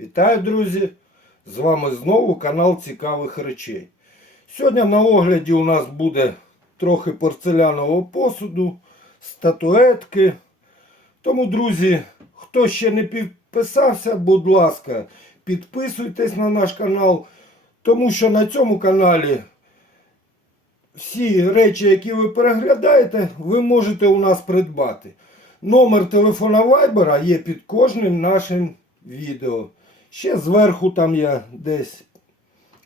Вітаю, друзі! З вами знову канал Цікавих речей. Сьогодні на огляді у нас буде трохи порцелянового посуду, статуетки. Тому, друзі, хто ще не підписався, будь ласка, підписуйтесь на наш канал, тому що на цьому каналі всі речі, які ви переглядаєте, ви можете у нас придбати. Номер телефона Viber є під кожним нашим відео. Ще зверху там я десь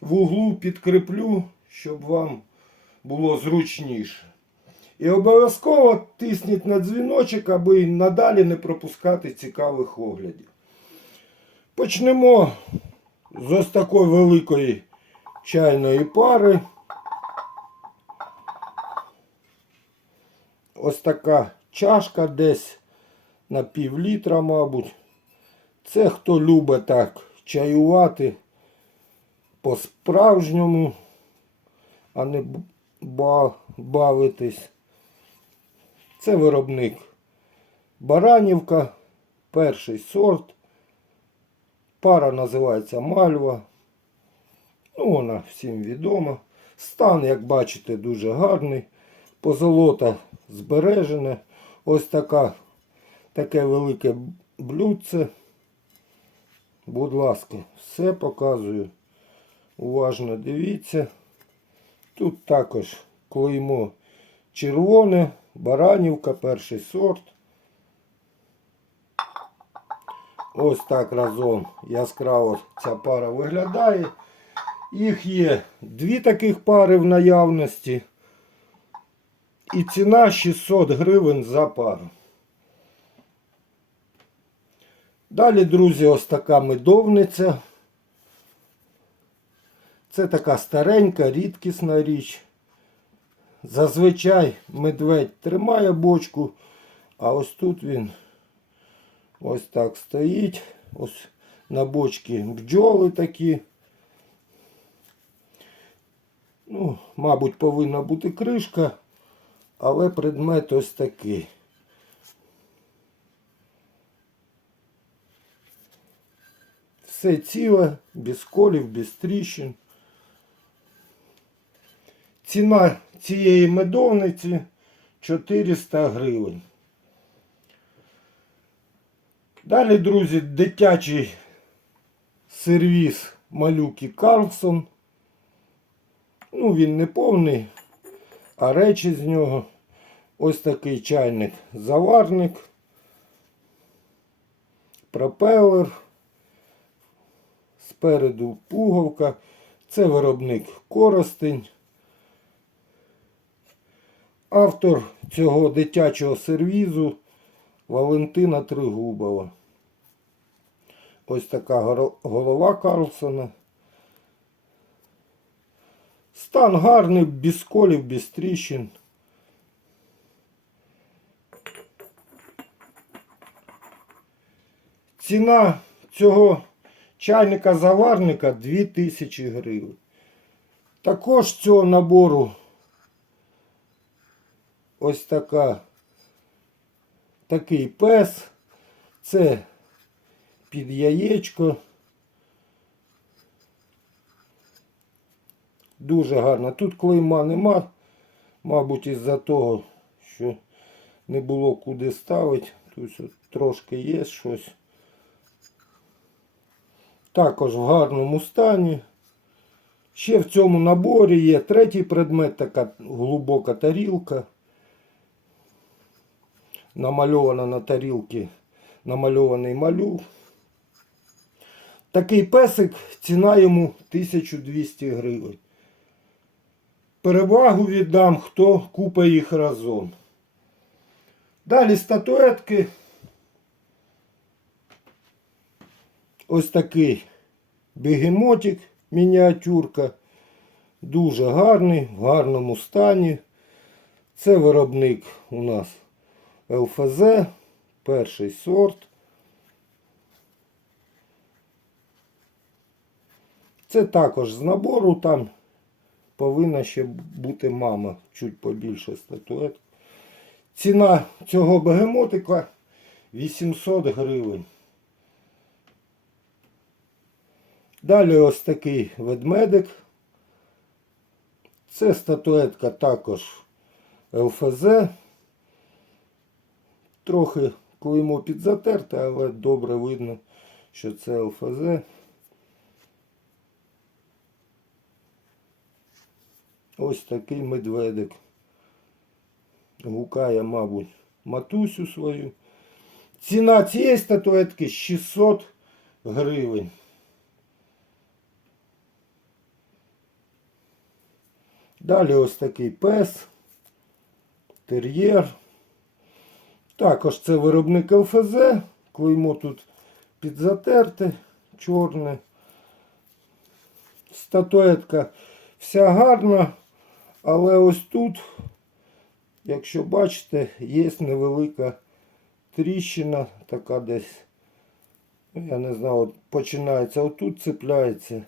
в углу підкріплю, щоб вам було зручніше. І обов'язково тисніть на дзвіночок, аби надалі не пропускати цікавих оглядів. Почнемо з ось такої великої чайної пари. Ось така чашка десь на пів літра, мабуть. Це хто любить так чаювати по-справжньому, а не бавитись. Це виробник Баранівка, перший сорт. Пара називається Мальва. Ну, вона всім відома. Стан, як бачите, дуже гарний. Позолота збережене. Ось така, таке велике блюдце. Будь ласка, все показую. Уважно дивіться. Тут також клеймо червоне, баранівка, перший сорт. Ось так разом яскраво ця пара виглядає. Їх є дві таких пари в наявності. І ціна 600 гривень за пару. Далі, друзі, ось така медовниця. Це така старенька, рідкісна річ. Зазвичай медведь тримає бочку, а ось тут він ось так стоїть. Ось на бочці бджоли такі. Ну, мабуть, повинна бути кришка, але предмет ось такий. Все ціле, без колів, без тріщин. Ціна цієї медовниці 400 гривень. Далі, друзі, дитячий сервіс малюки Карлсон. Ну, він не повний, а речі з нього. Ось такий чайник заварник, пропелер. Спереду пуговка. Це виробник Коростень. Автор цього дитячого сервізу Валентина Тригубова. Ось така голова Карлсона. Стан гарний, без колів, без тріщин. Ціна цього чайника заварника 2000 гривень. Також цього набору ось така, такий пес. Це під яєчко. Дуже гарно. Тут клейма нема, мабуть, із-за того, що не було куди ставити. Тут трошки є щось. Також в гарному стані. Ще в цьому наборі є третій предмет, така глибока тарілка. Намальована на тарілці намальований малюк. Такий песик, ціна йому 1200 гривень. Перевагу віддам, хто купить їх разом. Далі статуетки. Ось такий бегемотик, мініатюрка. Дуже гарний, в гарному стані. Це виробник у нас ЛФЗ, перший сорт. Це також з набору, там повинна ще бути мама, чуть побільше статует. Ціна цього бегемотика 800 гривень. Далі ось такий ведмедик. Це статуетка також ЛФЗ. Трохи клеймо підзатерте, але добре видно, що це ЛФЗ. Ось такий медведик. Гукає, мабуть, матусю свою. Ціна цієї статуетки 600 гривень. Далі ось такий пес, тер'єр. Також це виробник ЛФЗ. Клеймо тут підзатерте, чорне. Статуетка вся гарна, але ось тут, якщо бачите, є невелика тріщина, така десь. ну, Я не знаю, починається отут цепляється.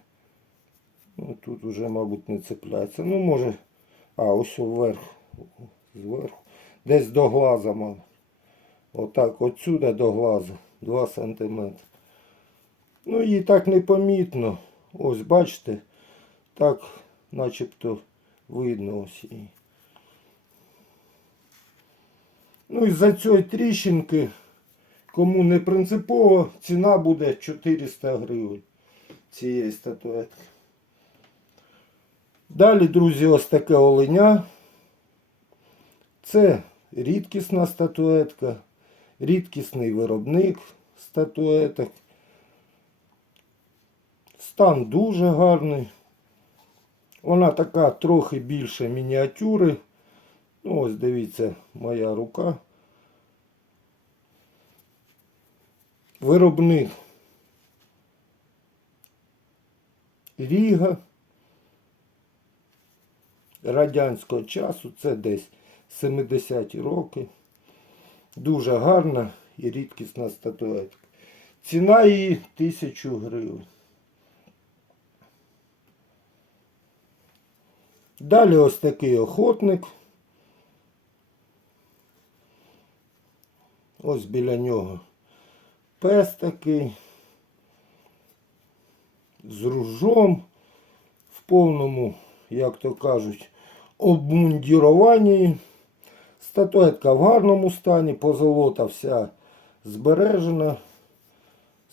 Тут вже, мабуть, не цепляється. Ну, може. А, ось вверх. Зверху. Десь до глаза, мав. Отак, отсюди до глаза. 2 см. Ну, її так непомітно. Ось, бачите, так начебто видно ось її. Ну і за цієї тріщинки, кому не принципово, ціна буде 400 гривень цієї статуетки. Далі, друзі, ось таке оленя. Це рідкісна статуетка, рідкісний виробник статуеток. Стан дуже гарний. Вона така трохи більше мініатюри. Ну, ось дивіться, моя рука. Виробник Ріга радянського часу, це десь 70-ті роки. Дуже гарна і рідкісна статуетка. Ціна її 1000 гривень. Далі ось такий охотник. Ось біля нього пес такий. З ружом в повному, як то кажуть, обмундіруванні. Статуетка в гарному стані, позолота вся збережена.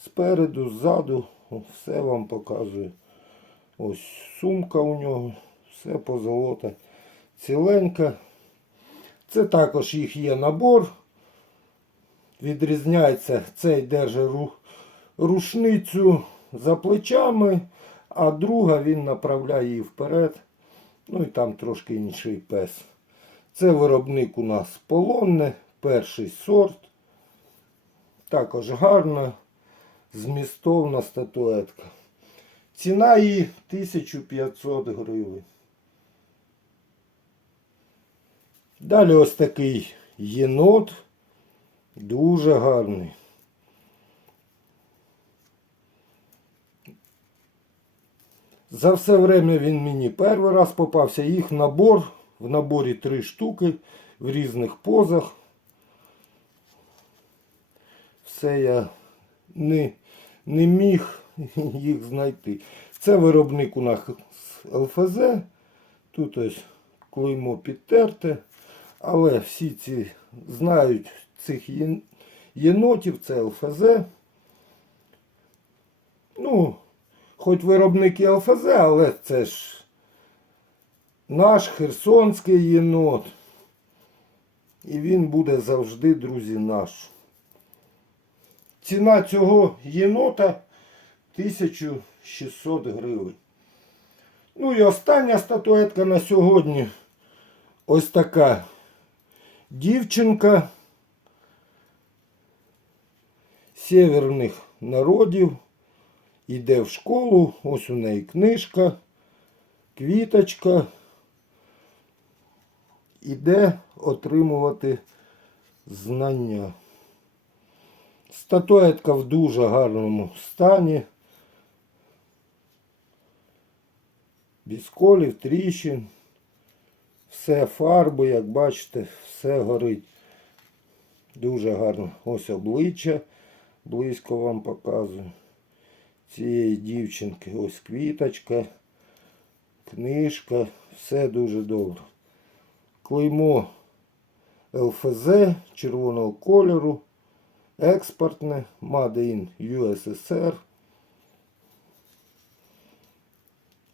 Спереду, ззаду, все вам показую. Ось сумка у нього, все позолота ціленька. Це також їх є набор. Відрізняється цей держить рушницю за плечами, а друга він направляє її вперед. Ну і там трошки інший пес. Це виробник у нас полонне, перший сорт. Також гарна, змістовна статуетка. Ціна її 1500 гривень. Далі ось такий єнот. Дуже гарний. За все время він мені перший раз попався. Їх набор. В наборі три штуки в різних позах. Все я не, не міг їх знайти. Це виробник у нас ЛФЗ. Тут ось клеймо підтерте. Але всі ці знають цих єнотів, це ЛФЗ. Ну, хоч виробник і ЛФЗ, але це ж наш херсонський єнот. І він буде завжди, друзі, наш. Ціна цього єнота 1600 гривень. Ну і остання статуетка на сьогодні. Ось така дівчинка северних народів. Іде в школу, ось у неї книжка, квіточка. Іде отримувати знання. Статуетка в дуже гарному стані. Без колів, тріщин. Все фарби, як бачите, все горить. Дуже гарно. Ось обличчя. Близько вам показую. Цієї дівчинки. Ось квіточка, книжка, все дуже добре. Клеймо ЛФЗ червоного кольору, експортне, Made in USSR.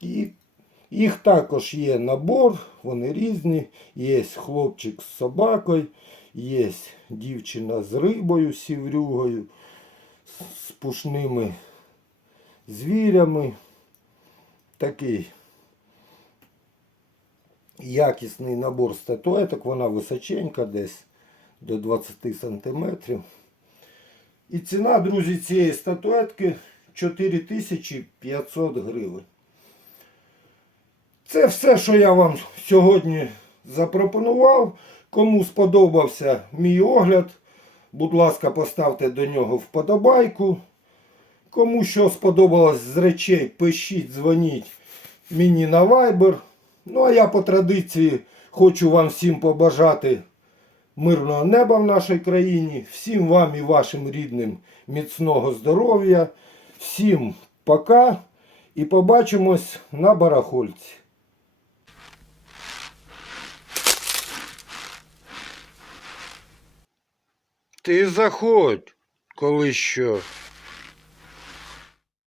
І їх також є набор, вони різні. Є хлопчик з собакою, є дівчина з рибою, сіврюгою, з пушними звірями. Такий якісний набор статуеток, вона височенька, десь до 20 сантиметрів. І ціна, друзі, цієї статуетки 4500 гривень. Це все, що я вам сьогодні запропонував. Кому сподобався мій огляд, будь ласка, поставте до нього вподобайку. Кому що сподобалось з речей, пишіть, дзвоніть мені на Viber. Ну а я по традиції хочу вам всім побажати мирного неба в нашій країні. Всім вам і вашим рідним міцного здоров'я. Всім пока і побачимось на барахольці. Ти заходь, коли що.